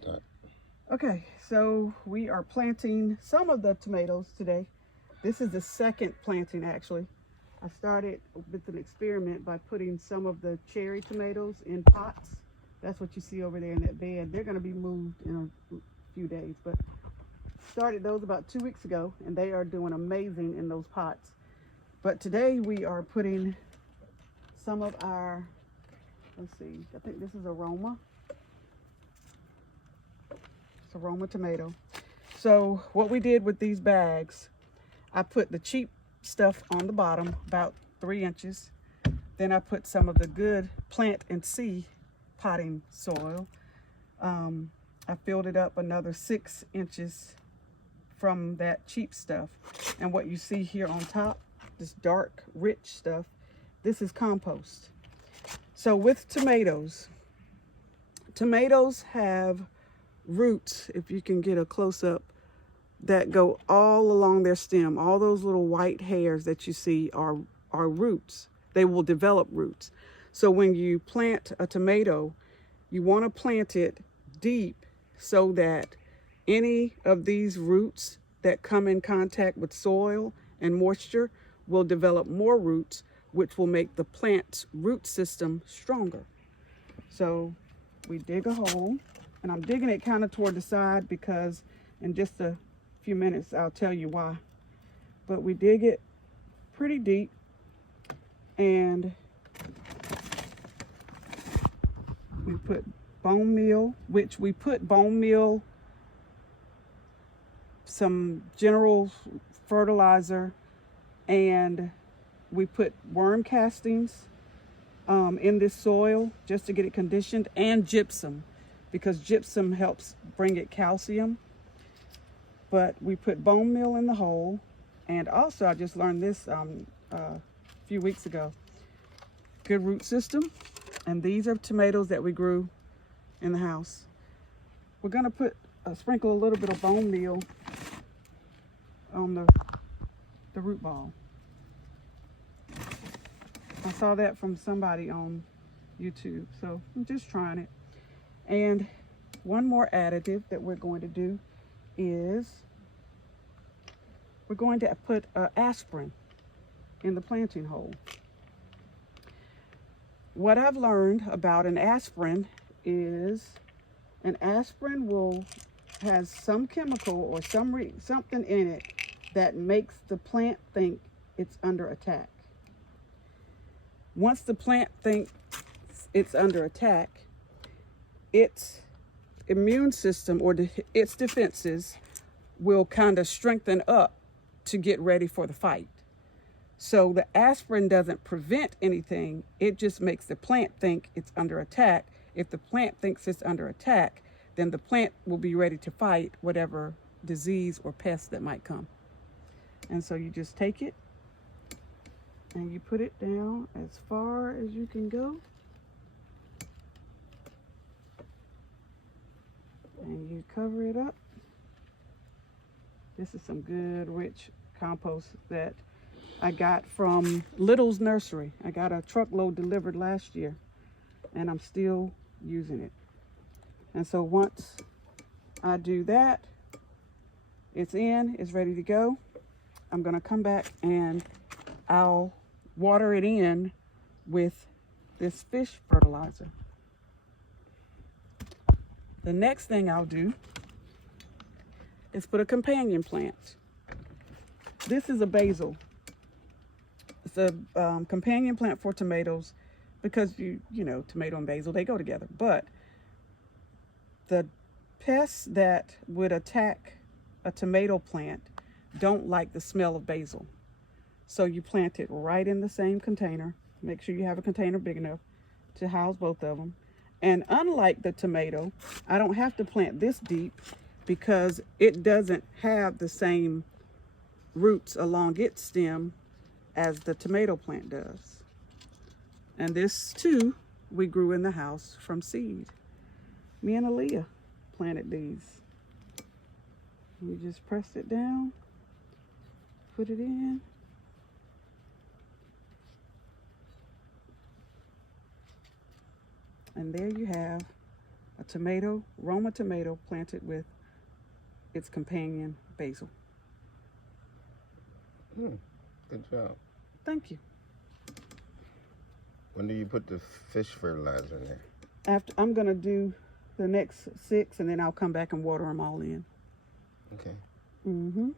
Start. Okay, so we are planting some of the tomatoes today. This is the second planting actually. I started with an experiment by putting some of the cherry tomatoes in pots. That's what you see over there in that bed. They're going to be moved in a few days, but started those about 2 weeks ago, and they are doing amazing in those pots. But today we are putting some of our, let's see, I think this is Aroma. It's Aroma tomato. So what we did with these bags, I put the cheap stuff on the bottom, about 3 inches. Then I put some of the good plant and see potting soil. I filled it up another 6 inches from that cheap stuff. And what you see here on top, this dark, rich stuff, this is compost. So with tomatoes, tomatoes have roots, if you can get a close-up, that go all along their stem. All those little white hairs that you see are roots. They will develop roots. So when you plant a tomato, you want to plant it deep so that any of these roots that come in contact with soil and moisture will develop more roots, which will make the plant's root system stronger. So we dig a hole, and I'm digging it kind of toward the side because in just a few minutes I'll tell you why. But we dig it pretty deep, and we put bone meal, which we put bone meal, some general fertilizer, and we put worm castings in this soil just to get it conditioned, and gypsum, because gypsum helps bring it calcium. But we put bone meal in the hole, and also I just learned this a few weeks ago. Good root system, and these are tomatoes that we grew in the house. We're gonna sprinkle a little bit of bone meal on the root ball. I saw that from somebody on YouTube, so I'm just trying it. And one more additive that we're going to do is we're going to put aspirin in the planting hole. What I've learned about an aspirin is an aspirin has some chemical or something in it that makes the plant think it's under attack. Once the plant thinks it's under attack, its immune system or its defenses will kind of strengthen up to get ready for the fight. So the aspirin doesn't prevent anything, it just makes the plant think it's under attack. If the plant thinks it's under attack, then the plant will be ready to fight whatever disease or pest that might come. And so you just take it and you put it down as far as you can go. And you cover it up. This is some good rich compost that I got from Little's Nursery. I got a truckload delivered last year, and I'm still using it. And so once I do that, it's ready to go. I'm gonna come back and I'll water it in with this fish fertilizer. The next thing I'll do is put a companion plant. This is a basil. It's a companion plant for tomatoes because you know, tomato and basil, they go together. But the pests that would attack a tomato plant don't like the smell of basil. So you plant it right in the same container. Make sure you have a container big enough to house both of them. And unlike the tomato, I don't have to plant this deep because it doesn't have the same roots along its stem as the tomato plant does. And this too, we grew in the house from seed. Me and Aaliyah planted these. We just pressed it down, put it in. And there you have a tomato, Roma tomato planted with its companion basil. Good job. Thank you. When do you put the fish fertilizer in there? After I'm gonna do the next 6, and then I'll come back and water them all in. Okay. Mm-hmm.